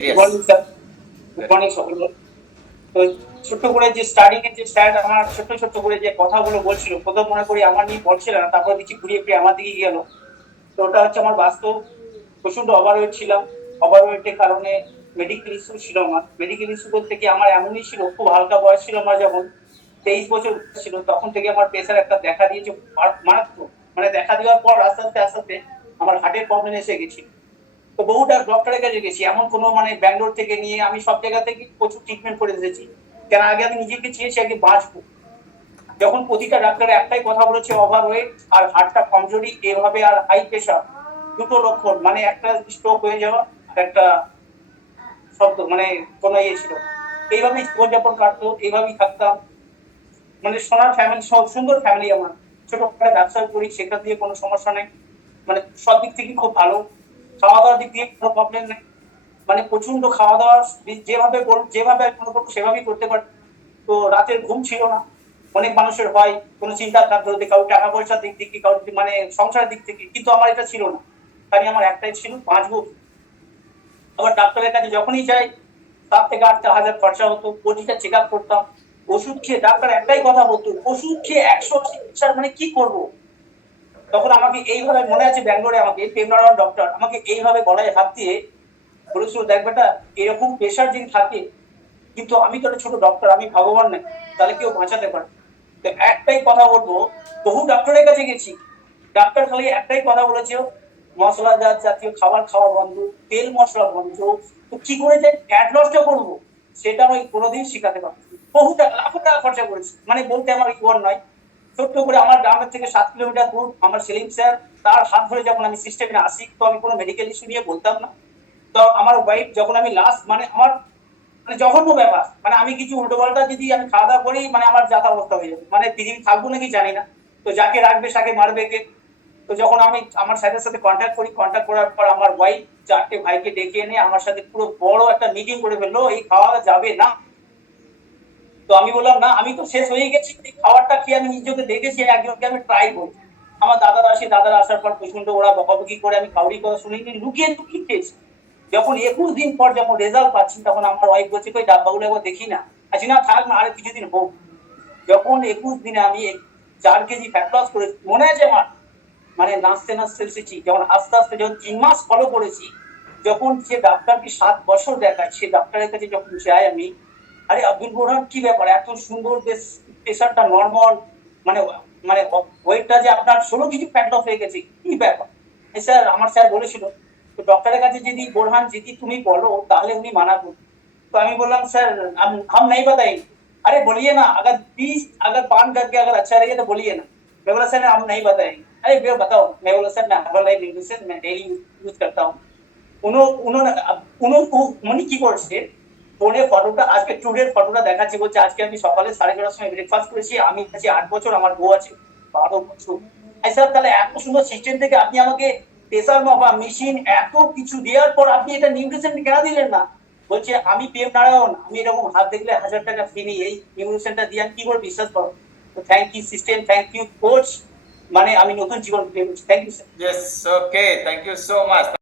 Good Yes. Morning sir. Good morning সকলকে। তো ছোট্ট করে যে স্টার্টিং এর যে স্যার আমার ছোট্ট ছোট্ট করে যে কথাগুলো বলছিল, প্রথম মনে করি আমার নিয়ে বলছিল না, তারপর দেখি ঘুরিয়ে ফিরে আমার দিকে গেল। তো ওটা হচ্ছে আমার বাস্তব। প্রচন্ড ওভারওয়েট ছিলাম। ওভারওয়েটের কারণে মেডিকেল ইস্যু ছিল। আমার মেডিকেল ইস্যু বলতে কি আমার এমনই ছিল, খুব হালকা বয়স ছিল আমার, যখন 23 বছর ছিল তখন থেকে আমার প্রেশার একটা দেখা দিয়েছে, মারাত্মক। মানে দেখা দেওয়ার পর আস্তে আস্তে আস্তে আস্তে আমার হার্টের প্রবলেম এসে গেছিল। তো বহুটা ডক্টরের কাছে গেছি, এমন কোনো মানে ব্যাঙ্গালোর থেকে নিয়ে আমি সব জায়গা থেকে প্রচুর ট্রিটমেন্ট করে এসেছি। কেন আগে আমি নিজেকে চেয়েছি আগে বাঁচবো। যখন প্রতিটা ডাক্তার একটাই কথা বলেছে, ওভারওয়েট আর হার্টটা কমজোরি, এভাবে আর হাই প্রেশার, দুটো লক্ষণ, মানে একটা স্ট্রোক হয়ে যাওয়া আর একটা শব্দ, মানে কোনো ইয়ে ছিল না। এইভাবেই জীবনযাপন কাটতো, এইভাবেই থাকতাম। মানে সোনার ফ্যামিলি, সব সুন্দর ফ্যামিলি আমার। ছোটখাটো ব্যবসা করি, সেখান দিয়ে কোনো সমস্যা নেই। মানে সব দিক থেকে খুব ভালো। খাওয়া দাওয়ার দিক দিয়ে কোনো প্রবলেম নেই। মানে প্রচন্ড খাওয়া দাওয়া, যেভাবে যেভাবে আমি মনে করবো সেভাবেই করতে পারি। তো রাতের ঘুম ছিল না। অনেক মানুষের হয় কোনো চিন্তা থাকতো, কারোর টাকা পয়সার দিক থেকে, কারোর মানে সংসারের দিক থেকে, কিন্তু আমার এটা ছিল না। তাই আমার একটাই ছিল, বাঁচবো। আবার ডাক্তারের কাছে যখনই যাই 7 থেকে 8 হাজার খরচা হতো, প্রতিটা চেক আপ করতাম। ওষুধ খেয়ে ডাক্তার একটাই কথা বলতো, ওষুধ খেয়ে 180 প্রেশার, মানে কি করব। তখন আমাকে এইভাবে মনে আছে, ব্যাঙ্গালোরে আমাকে পেমনারায়ণ ডক্টর আমাকে এইভাবে গলায় হাত দিয়ে বলেছিল, দেখ বেটা, এরকম প্রেশার যদি থাকে, কিন্তু আমি তো একটা ছোট ডক্টর, আমি ভগবান নাই, তাহলে কেউ বাঁচাতে পারে। তো একটাই কথা বলবো, বহু ডাক্তারের কাছে গেছি, ডাক্তার খালি একটাই কথা বলেছে, মশলাজাত জাতীয় খাবার খাওয়া বন্ধ, তেল মশলা বন্ধ। তো কি করে যে ফ্যাট লসটা করবো, সেটা আমি কোনোদিন শিখাতে পারবো না। বহু টাকা, লাখো টাকা খরচা করেছি, মানে বলতে আমার ইগর নয়। ছোট্ট করে আমার গ্রামের থেকে 7 কিলোমিটার দূর আমার সেলিম স্যার, তার হাত ধরে যখন আমি সিস্টেমে আসি, তো আমি কোনো মেডিকেল ইস্যু নিয়ে বলতাম না। তো আমার ওয়াইফ যখন আমি লাস্ট, মানে আমার মানে জঘন্য ব্যাপার, মানে আমি কিছু উল্টো পাল্টা যদি আমি খাওয়া দাওয়া করি, মানে আমার যাতা অবস্থা হয়ে যাবে, মানে পৃথিবী থাকবো নাকি জানি না। তো যাকে রাখবে তাকে মারবে কে। তো যখন আমি আমার স্যারের সাথে কন্ট্যাক্ট করি, কন্ট্যাক্ট করার পর আমার ওয়াইফ 4টে ভাইকে ডেকে এনে আমার সাথে পুরো বড় একটা মিটিং করে ফেললো, এই খাওয়া যাবে না। তো আমি বললাম না, আমি তো শেষ হয়ে গেছি, এই খাবারটা খেয়ে আমি নিজেকে দেখেছি, একজনকে আমি ট্রাই করি। আমার দাদারা আসার পর প্রচন্ড ওরা বকাবকি করে, আমি কাউরি কথা শুনিনি, লুকিয়ে লুকিয়ে খেয়েছি। যখন 21 দিন পর যখন রেজাল্ট পাচ্ছি, তখন আমার ওয়াইফ বলছে, কই ডাব্বাগুলো একবার দেখি না। আছি না, থাক না, আর কিছুদিন হোক। যখন 21 দিনে আমি 4 কেজি ফ্যাট লস করেছি, মনে আছে আমার, মানে নাচতে নাচতে এসেছি। যখন আস্তে আস্তে যখন 3 মাস ফলো করেছি, যখন যে ডাক্তারকে 7 বছর দেখায়, সে ডাক্তারের কাছে যখন যাই আমি, আরে আব্দুল বোরহান, কি ব্যাপার, এত সুন্দর বেশ, প্রেশারটা নর্মাল, মানে মানে ওয়েটটা যে আপনার 16 কেজি ফ্যাট লস হয়ে গেছে, কি ব্যাপার। স্যার, আমার স্যার বলেছিল, তো ডক্টরের কাছে যদি বোরহান যদি তুমি বলো, তাহলে উনি মানা করবেন। तो আমি বললাম, স্যার हम नहीं बताएंगे। अरे बोलिए ना, अगर 20 अगर पान करके अगर अच्छा रही तो बोलिए ना। मैं बोला, सर हम नहीं बताएंगे। अरे भैया बताओ। मैं बोला, सर मैं हर्बल लाइफ न्यूट्रिशन मैं डेली यूज करता हूँ। উনি কি করছে, ফোনে ফটোটা, আজকে টুডের ফটোটা দেখাচ্ছি, বলছে আজকে আমি সকালে 4:30টার সময় ব্রেকফাস্ট করেছি, আমি আছি 8 বছর, আমার বউ আছে 12 বছর। স্যার, তাহলে এত সুন্দর সিস্টেম থেকে আপনি আমাকে প্রেসার মাপা মেশিন এত কিছু দেওয়ার পর আপনি এটা নিউট্রিশন কেন দিলেন না। বলছে, আমি PM নারায়ণ, আমি এরকম হাত দেখলে 1000 টাকা ফ্রি নিই, এই নিউট্রিশনটা দিয়ে আমি কি করে বিশ্বাস করো। তো thank you system, thank you coach, মানে আমি নতুন জীবন পেয়ে গেছি। Thank you sir. Yes. Okay. Thank you so much.